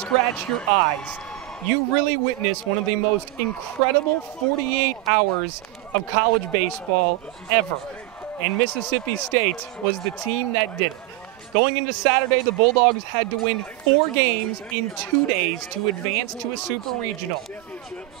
scratch your eyes. You really witnessed one of the most incredible 48 hours of college baseball ever. And Mississippi State was the team that did it. Going into Saturday, the Bulldogs had to win 4 games in 2 days to advance to a super regional.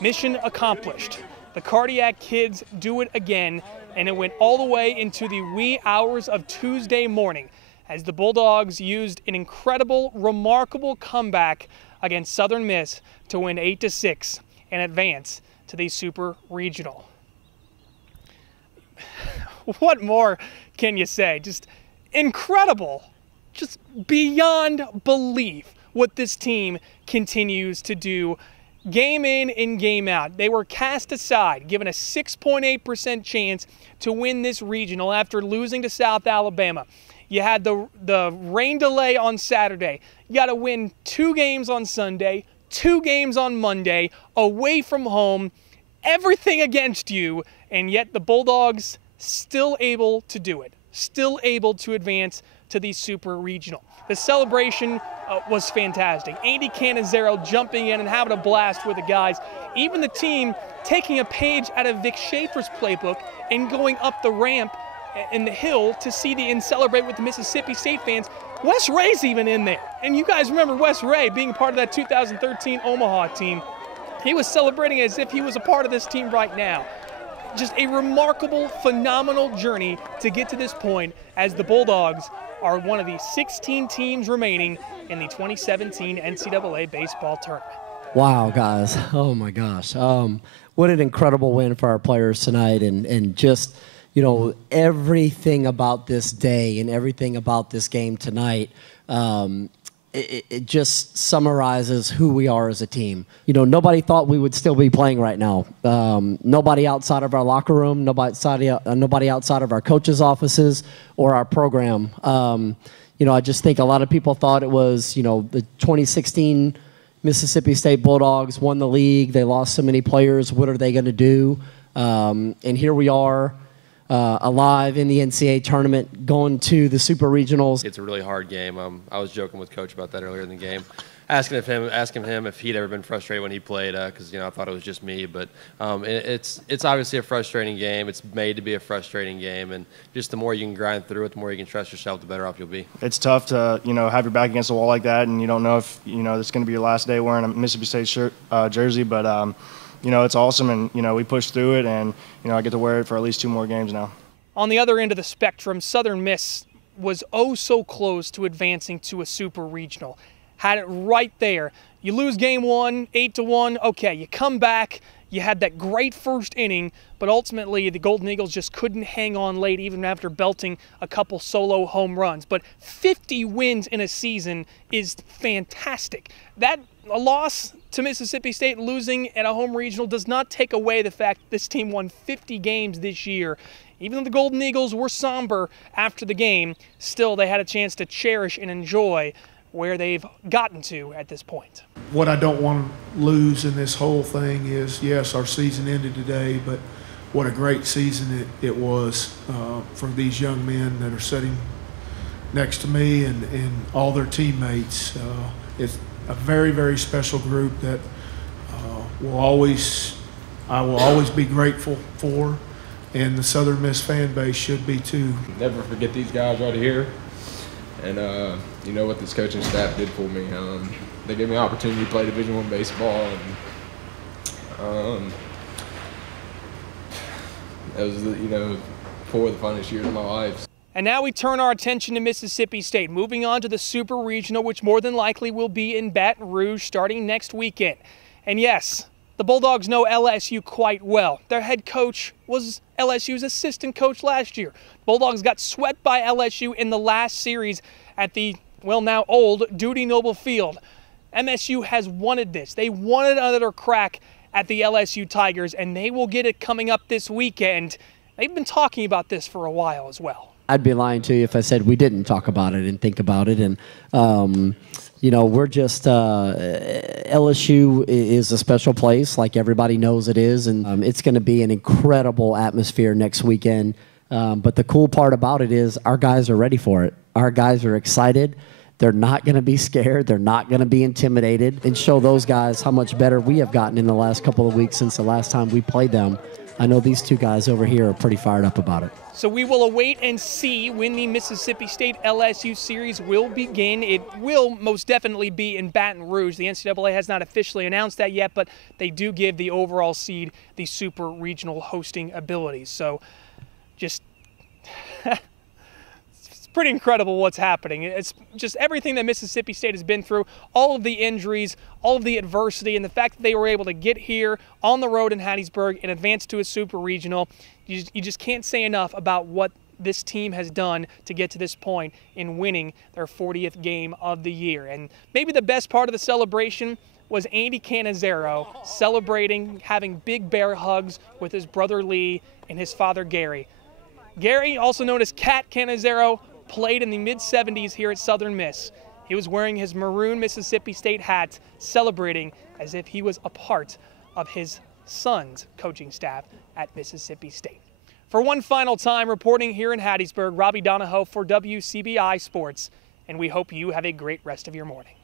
Mission accomplished. The Cardiac kids do it again, and it went all the way into the wee hours of Tuesday morning as the Bulldogs used an incredible, remarkable comeback against Southern Miss to win 8-6 and advance to the super regional. What more can you say? Just incredible. Just beyond belief what this team continues to do game in and game out. They were cast aside, given a 6.8% chance to win this regional after losing to South Alabama. You had the rain delay on Saturday. You got to win 2 games on Sunday, 2 games on Monday, away from home, everything against you, and yet the Bulldogs still able to do it, still able to advance to the super regional. The celebration was fantastic. Andy Cannizzaro jumping in and having a blast with the guys. Even the team taking a page out of Vic Schaefer's playbook and going up the ramp in the hill to see and celebrate with the Mississippi State fans. Wes Ray's even in there. And you guys remember Wes Ray being part of that 2013 Omaha team. He was celebrating as if he was a part of this team right now. Just a remarkable, phenomenal journey to get to this point as the Bulldogs are one of the 16 teams remaining in the 2017 NCAA baseball tournament. Wow, guys. Oh, my gosh. What an incredible win for our players tonight. And just, you know, everything about this day and everything about this game tonight, it just summarizes who we are as a team. You know, nobody thought we would still be playing right now. Nobody outside of our locker room, nobody outside of our coaches' offices or our program. You know, I just think a lot of people thought it was, you know, the 2016 Mississippi State Bulldogs won the league. They lost so many players. What are they going to do? And here we are. Alive in the NCAA tournament, going to the super regionals. It's a really hard game. I was joking with Coach about that earlier in the game, asking him if he'd ever been frustrated when he played, because I thought it was just me. But it's obviously a frustrating game. It's made to be a frustrating game, and just the more you can grind through it, the more you can trust yourself, the better off you'll be. It's tough to have your back against the wall like that, and you don't know if it's going to be your last day wearing a Mississippi State shirt, jersey, but. It's awesome, and, we pushed through it, and, I get to wear it for at least 2 more games now. On the other end of the spectrum, Southern Miss was oh so close to advancing to a super regional. Had it right there. You lose game 1, 8-1, okay, you come back, you had that great first inning, but ultimately the Golden Eagles just couldn't hang on late even after belting a couple solo home runs. But 50 wins in a season is fantastic. A loss to Mississippi State, losing at a home regional, does not take away the fact this team won 50 games this year. Even though the Golden Eagles were somber after the game, still they had a chance to cherish and enjoy where they've gotten to at this point. What I don't want to lose in this whole thing is, yes, our season ended today, but what a great season it was for these young men that are sitting next to me and all their teammates. It's a very, very special group that I will always be grateful for, and the Southern Miss fan base should be too. Never forget these guys right here, and what this coaching staff did for me. They gave me an opportunity to play Division I baseball, and that was 4 of the funnest years of my life. And now we turn our attention to Mississippi State, moving on to the Super Regional, which more than likely will be in Baton Rouge starting next weekend. And yes, the Bulldogs know LSU quite well. Their head coach was LSU's assistant coach last year. Bulldogs got swept by LSU in the last series at the, now old, Dudy Noble Field. MSU has wanted this. They wanted another crack at the LSU Tigers, and they will get it coming up this weekend. They've been talking about this for a while as well. I'd be lying to you if I said we didn't talk about it and think about it. And, we're just LSU is a special place, like everybody knows it is. And it's going to be an incredible atmosphere next weekend. But the cool part about it is our guys are ready for it. Our guys are excited. They're not going to be scared. They're not going to be intimidated, and show those guys how much better we have gotten in the last couple of weeks since the last time we played them. I know these two guys over here are pretty fired up about it. So we will await and see when the Mississippi State LSU series will begin. It will most definitely be in Baton Rouge. The NCAA has not officially announced that yet, but they do give the overall seed the super regional hosting abilities. So just it's pretty incredible what's happening. It's just everything that Mississippi State has been through, all of the injuries, all of the adversity, and the fact that they were able to get here on the road in Hattiesburg and advance to a super regional. You just can't say enough about what this team has done to get to this point in winning their 40th game of the year. And maybe the best part of the celebration was Andy Cannizzaro celebrating, having big bear hugs with his brother Lee and his father Gary. Gary, also known as Cat Cannizzaro, played in the mid-'70s here at Southern Miss. He was wearing his maroon Mississippi State hat, celebrating as if he was a part of his son's coaching staff at Mississippi State. For one final time, reporting here in Hattiesburg, Robby Donoho for WCBI Sports, and we hope you have a great rest of your morning.